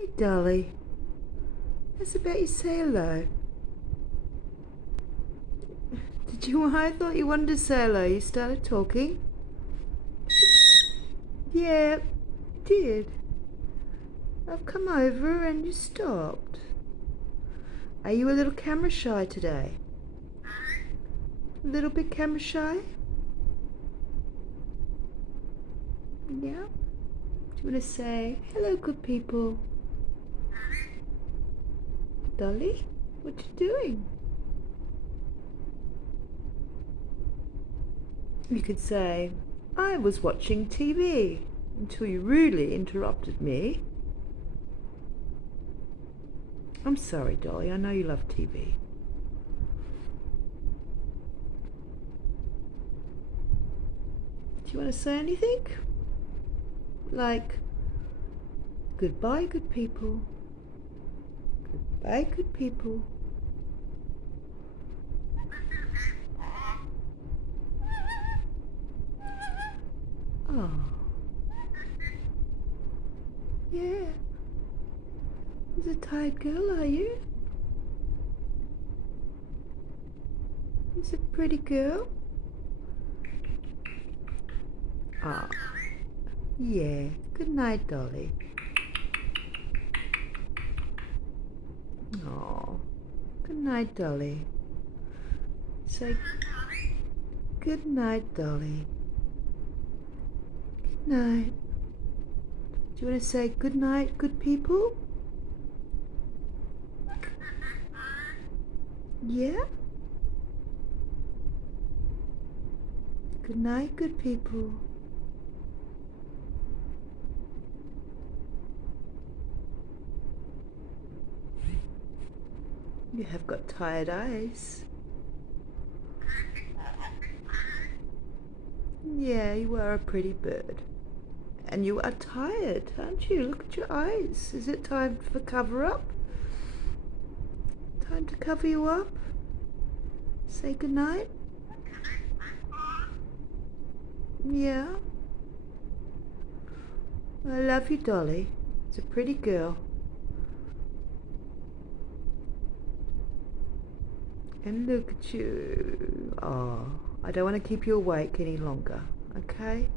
Hey, Dolly. How's about you say hello? I thought you wanted to say hello. You started talking. Yeah, I did. I've come over and you stopped. Are you a little camera shy today? A little bit camera shy? Yeah? Do you want to say hello, good people? Dolly, what you doing? You could say, I was watching TV until you rudely interrupted me. I'm sorry, Dolly. I know you love TV. Do you want to say anything? Like, goodbye, good people. Goodbye, good people. Oh. Yeah. You're a tired girl, are you? Is a pretty girl? Ah. Yeah. Good night, Dolly. Oh. Good night, Dolly. Say good night, Dolly. Good night. Do you want to say good night, good people? Yeah? Good night, good people. You have got tired eyes. Yeah, you are a pretty bird. And you are tired, aren't you? Look at your eyes. Is it time for cover up? Time to cover you up? Say goodnight? Yeah? I love you, Dolly. It's a pretty girl. And look at you. Oh, I don't want to keep you awake any longer, okay?